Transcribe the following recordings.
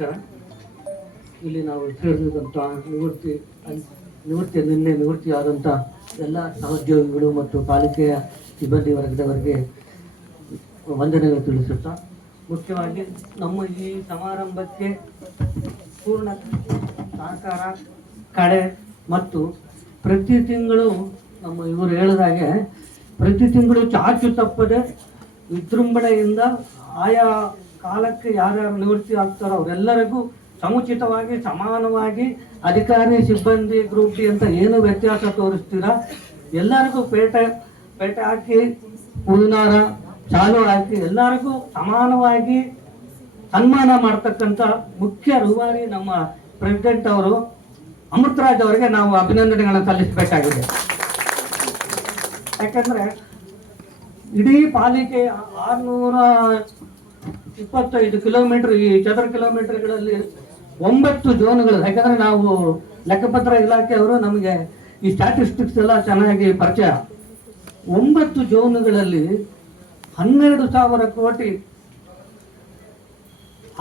ನಮಸ್ಕಾರ. ಇಲ್ಲಿ ನಾವು ಸೇರಿದಂಥ ನಿನ್ನೆ ನಿವೃತ್ತಿಯಾದಂಥ ಎಲ್ಲ ಸಹೋದ್ಯೋಗಿಗಳು ಮತ್ತು ಪಾಲಿಕೆಯ ಸಿಬ್ಬಂದಿ ವರ್ಗದವರಿಗೆ ವಂದನೆಗಳು ತಿಳಿಸುತ್ತಾ, ಮುಖ್ಯವಾಗಿ ನಮ್ಮ ಈ ಸಮಾರಂಭಕ್ಕೆ ಪೂರ್ಣ ಸಹಕಾರ ಕಡೆ ಮತ್ತು ಪ್ರತಿ ತಿಂಗಳು ನಮ್ಮ ಇವರು ಹೇಳಿದಾಗೆ ಪ್ರತಿ ತಿಂಗಳು ಚಾಚು ತಪ್ಪದೆ ವಿಜೃಂಭಣೆಯಿಂದ ಆಯಾ ಕಾಲಕ್ಕೆ ಯಾರ್ಯಾರು ನಿವೃತ್ತಿ ಆಗ್ತಾರೋ ಅವರೆಲ್ಲರಿಗೂ ಸಮುಚಿತವಾಗಿ ಸಮಾನವಾಗಿ ಅಧಿಕಾರಿ ಸಿಬ್ಬಂದಿ ಗ್ರೂಪ್ ಡಿ ಅಂತ ಏನು ವ್ಯತ್ಯಾಸ ತೋರಿಸ್ತೀರಾ ಎಲ್ಲರಿಗೂ ಪೇಟೆ ಹಾಕಿ ಹೂವಿನಾರ ಚಾಲು ಹಾಕಿ ಎಲ್ಲರಿಗೂ ಸಮಾನವಾಗಿ ಸನ್ಮಾನ ಮಾಡ್ತಕ್ಕಂಥ ಮುಖ್ಯ ರೂವಾರಿ ನಮ್ಮ ಪ್ರೆಸಿಡೆಂಟ್ ಅವರು ಅಮೃತರಾಜ್ ಅವರಿಗೆ ನಾವು ಅಭಿನಂದನೆಗಳನ್ನು ಸಲ್ಲಿಸಬೇಕಾಗಿದೆ. ಯಾಕಂದ್ರೆ ಇಡೀ ಪಾಲಿಕೆ 625 ಕಿಲೋಮೀಟರ್ ಈ ಚದರ ಕಿಲೋಮೀಟರ್ಗಳಲ್ಲಿ 9 ಝೋನ್ಗಳು. ಯಾಕಂದ್ರೆ ನಾವು ಲೆಕ್ಕಪತ್ರ ಇಲಾಖೆಯವರು ನಮಗೆ ಈ ಸ್ಟ್ಯಾಟಿಸ್ಟಿಕ್ಸ್ ಎಲ್ಲ ಚೆನ್ನಾಗಿ ಪರಿಚಯ. 9 ಝೋನ್ಗಳಲ್ಲಿ 12,000 ಕೋಟಿ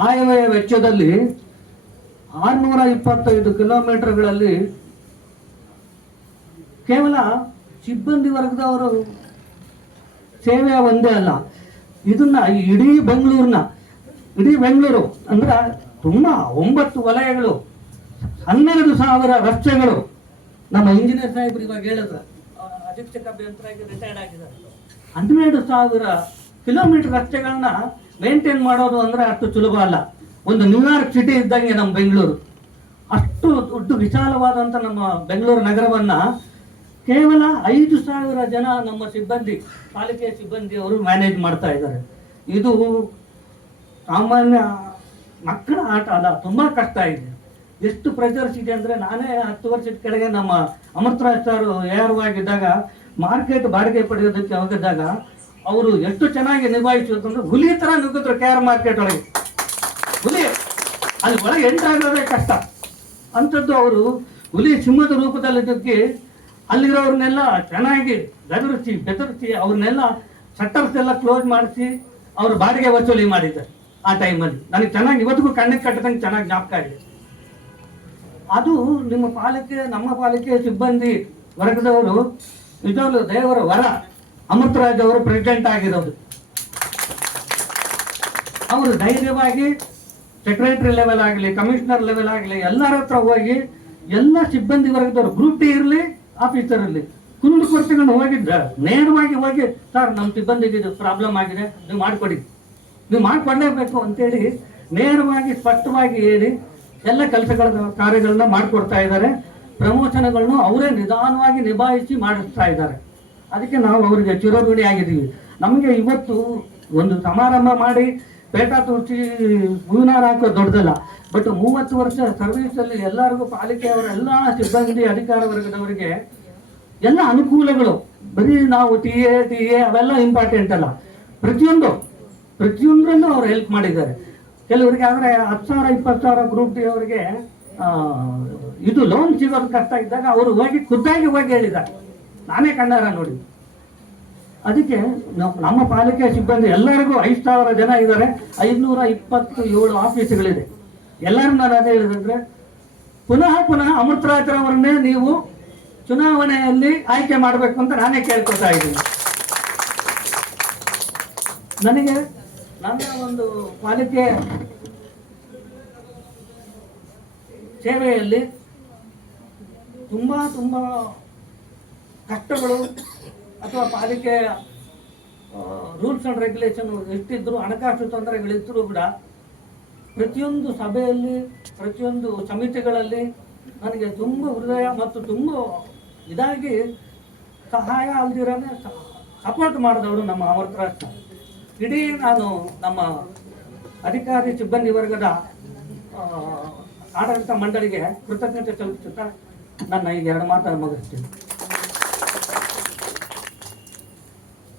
ಆಯವ್ಯಯ ವೆಚ್ಚದಲ್ಲಿ 625 ಕಿಲೋಮೀಟರ್ಗಳಲ್ಲಿ ಕೇವಲ ಸಿಬ್ಬಂದಿ ವರ್ಗದವರು ಸೇವೆ ಒಂದೇ ಅಲ್ಲ, ಇದನ್ನ ಇಡೀ ಬೆಂಗಳೂರು ಅಂದ್ರೆ ತುಂಬಾ 9 ವಲಯಗಳು, 12,000 ರಸ್ತೆಗಳು. ನಮ್ಮ ಇಂಜಿನಿಯರ್ ಸಾಹೇಬ್ರು ಇವಾಗ ಹೇಳಿದ್ರು, ಅಧೀಕ್ಷಕ ಅಭಿಯಂತರಾಗಿ ರಿಟೈರ್ಡ್ ಆಗಿದ್ದಾರೆ. 12,000 ಕಿಲೋಮೀಟರ್ ರಸ್ತೆಗಳನ್ನ ಮೇಂಟೈನ್ ಮಾಡೋದು ಅಂದ್ರೆ ಅಷ್ಟು ಸುಲಭ ಅಲ್ಲ. ಒಂದು ನ್ಯೂಯಾರ್ಕ್ ಸಿಟಿ ಇದ್ದಂಗೆ ನಮ್ಮ ಬೆಂಗಳೂರು. ಅಷ್ಟು ದೊಡ್ಡ ವಿಶಾಲವಾದಂಥ ನಮ್ಮ ಬೆಂಗಳೂರು ನಗರವನ್ನ ಕೇವಲ 5,000 ಜನ ನಮ್ಮ ಸಿಬ್ಬಂದಿ, ಪಾಲಿಕೆಯ ಸಿಬ್ಬಂದಿಯವರು ಮ್ಯಾನೇಜ್ ಮಾಡ್ತಾ ಇದ್ದಾರೆ. ಇದು ಸಾಮಾನ್ಯ ಮಕ್ಕಳ ಆಟ ಅಲ್ಲ, ತುಂಬಾ ಕಷ್ಟ ಇದೆ. ಎಷ್ಟು ಪ್ರೆಷರ್ಸ್ ಇದೆ ಅಂದ್ರೆ, ನಾನೇ 10 ವರ್ಷದ ಕೆಳಗೆ ನಮ್ಮ ಅಮೃತರಾಜ್ ಸರ್ AR ಆಗಿದ್ದಾಗ ಮಾರ್ಕೆಟ್ ಬಾಡಿಗೆ ಪಡೆಯೋದಕ್ಕೆ ಹೋಗಿದ್ದಾಗ ಅವರು ಎಷ್ಟು ಚೆನ್ನಾಗಿ ನಿಭಾಯಿಸಿದ್ರು. ಹುಲಿ ತರ ನುಗ್ಗಿದ್ರು KR ಮಾರ್ಕೆಟ್ ಒಳಗೆ. ಹುಲಿ ಅಲ್ಲಿ ಒಳಗೆ ಎಂಟಾಗೋದೇ ಕಷ್ಟ ಅಂಥದ್ದು. ಅವರು ಹುಲಿ ಸಿಂಹದ ರೂಪದಲ್ಲಿ ನುಗ್ಗಿ ಅಲ್ಲಿರೋರ್ನೆಲ್ಲ ಚೆನ್ನಾಗಿ ಬೆದರಿಸಿ ಅವ್ರನ್ನೆಲ್ಲ ಶಟ್ಟರ್ಸ್ ಎಲ್ಲ ಕ್ಲೋಸ್ ಮಾಡಿಸಿ ಅವ್ರ ಬಾಡಿಗೆ ವಸೂಲಿ ಮಾಡಿದ್ದಾರೆ ಆ ಟೈಮಲ್ಲಿ. ನನಗೆ ಚೆನ್ನಾಗಿ ಇವತ್ತಿಗೂ ಕಣ್ಣಿಗೆ ಕಟ್ಟದಂಗೆ ಚೆನ್ನಾಗಿ ಜ್ಞಾಪಕ ಇದೆ. ಅದು ನಮ್ಮ ಪಾಲಿಕೆ ಸಿಬ್ಬಂದಿ ವರ್ಗದವರು ನಿಜವಾಗ್ಲೂ ದೇವರ ವರ. ಅಮೃತರಾಜ್ ಅವರು ಪ್ರೆಸಿಡೆಂಟ್ ಆಗಿರೋದು, ಅವರು ಧೈರ್ಯವಾಗಿ ಸೆಕ್ರೆಟರಿ ಲೆವೆಲ್ ಆಗಲಿ, ಕಮಿಷನರ್ ಲೆವೆಲ್ ಆಗಲಿ, ಎಲ್ಲರ ಹತ್ರ ಹೋಗಿ ಎಲ್ಲ ಸಿಬ್ಬಂದಿ ವರ್ಗದವರು, ಗ್ರೂಪ್ ಡಿ ಇರಲಿ, ಆಫೀಸರ್ ಇರಲಿ, ಕುಂದು ಕೊರತೆಗಳನ್ನು ಹೋಗಿದ್ದ ನೇರವಾಗಿ ಹೋಗಿ, ಸರ್ ನಮ್ಮ ಸಿಬ್ಬಂದಿಗೆ ಇದು ಪ್ರಾಬ್ಲಮ್ ಆಗಿದೆ, ನೀವು ಮಾಡಿಕೊಡ್ಲೇಬೇಕು ಅಂತೇಳಿ ನೇರವಾಗಿ ಸ್ಪಷ್ಟವಾಗಿ ಹೇಳಿ ಎಲ್ಲ ಕಾರ್ಯಗಳನ್ನ ಮಾಡಿಕೊಡ್ತಾ ಇದ್ದಾರೆ. ಪ್ರಮೋಷನ್ಗಳನ್ನು ಅವರೇ ನಿಧಾನವಾಗಿ ನಿಭಾಯಿಸಿ ಮಾಡಿಸ್ತಾ ಇದ್ದಾರೆ. ಅದಕ್ಕೆ ನಾವು ಅವರಿಗೆ ಚಿರಋಣಿ ಆಗಿದ್ದೀವಿ. ನಮಗೆ ಇವತ್ತು ಒಂದು ಸಮಾರಂಭ ಮಾಡಿ ಪೇಟ ತೋರಿಸಿ ಹೂವಿನಾರ ಹಾಕೋದು ದೊಡ್ಡದಲ್ಲ, ಬಟ್ 30 ವರ್ಷ ಸರ್ವಿಸಲ್ಲಿ ಎಲ್ಲರಿಗೂ ಪಾಲಿಕೆಯವರ ಎಲ್ಲ ಸಿಬ್ಬಂದಿ ಅಧಿಕಾರ ವರ್ಗದವರಿಗೆ ಎಲ್ಲ ಅನುಕೂಲಗಳು. ಬರೀ ನಾವು TA ಅವೆಲ್ಲ ಇಂಪಾರ್ಟೆಂಟ್ ಅಲ್ಲ, ಪ್ರತಿಯೊಂದರಲ್ಲೂ ಅವ್ರು ಹೆಲ್ಪ್ ಮಾಡಿದ್ದಾರೆ. ಕೆಲವರಿಗೆ ಆದರೆ 10,000 20,000 ಗ್ರೂಪ್ ಡಿ ಅವರಿಗೆ ಇದು ಲೋನ್ ಸಿಗೋದು ಕಷ್ಟ ಇದ್ದಾಗ ಅವರು ಖುದ್ದಾಗಿ ಹೋಗಿ ಹೇಳಿದ್ದಾರೆ, ನಾನೇ ಕಣ್ಣಾರ ನೋಡಿ. ಅದಕ್ಕೆ ನಮ್ಮ ಪಾಲಿಕೆ ಸಿಬ್ಬಂದಿ ಎಲ್ಲರಿಗೂ 5,000 ಜನ ಇದ್ದಾರೆ, 527 ಆಫೀಸ್ಗಳಿದೆ. ಎಲ್ಲರೂ ನಾನು ಅದೇ ಹೇಳಿದ್ರೆ, ಪುನಃ ಅಮೃತರಾಜರವರನ್ನೇ ನೀವು ಚುನಾವಣೆಯಲ್ಲಿ ಆಯ್ಕೆ ಮಾಡಬೇಕು ಅಂತ ನಾನೇ ಕೇಳ್ಕೊತಾ ಇದ್ದೀನಿ. ನನಗೆ ನನ್ನ ಒಂದು ಪಾಲಿಕೆ ಸೇವೆಯಲ್ಲಿ ತುಂಬ ಕಷ್ಟಗಳು ಅಥವಾ ಪಾಲಿಕೆ ರೂಲ್ಸ್ ಆ್ಯಂಡ್ ರೆಗ್ಯುಲೇಷನ್ ಎಷ್ಟಿದ್ರು, ಹಣಕಾಸು ತೊಂದರೆಗಳಿದ್ದರೂ ಕೂಡ ಪ್ರತಿಯೊಂದು ಸಭೆಯಲ್ಲಿ, ಪ್ರತಿಯೊಂದು ಸಮಿತಿಗಳಲ್ಲಿ ನನಗೆ ತುಂಬ ಹೃದಯ ಮತ್ತು ತುಂಬ ಇದಾಗಿ ಸಹಾಯ ಅಲ್ದಿರನೇ ಸಪೋರ್ಟ್ ಮಾಡಿದವರು ನಮ್ಮ ಅಮೃತರಾಜ್. ಇಡೀ ನಾನು ನಮ್ಮ ಅಧಿಕಾರಿ ಸಿಬ್ಬಂದಿ ವರ್ಗದ ಆಡಳಿತ ಮಂಡಳಿಗೆ ಕೃತಜ್ಞತೆ ಸಲ್ಲಿಸುತ್ತಾ ನನ್ನ ಈಗ 2 ಮಾತನ್ನು ಮುಗಿಸ್ತೀನಿ.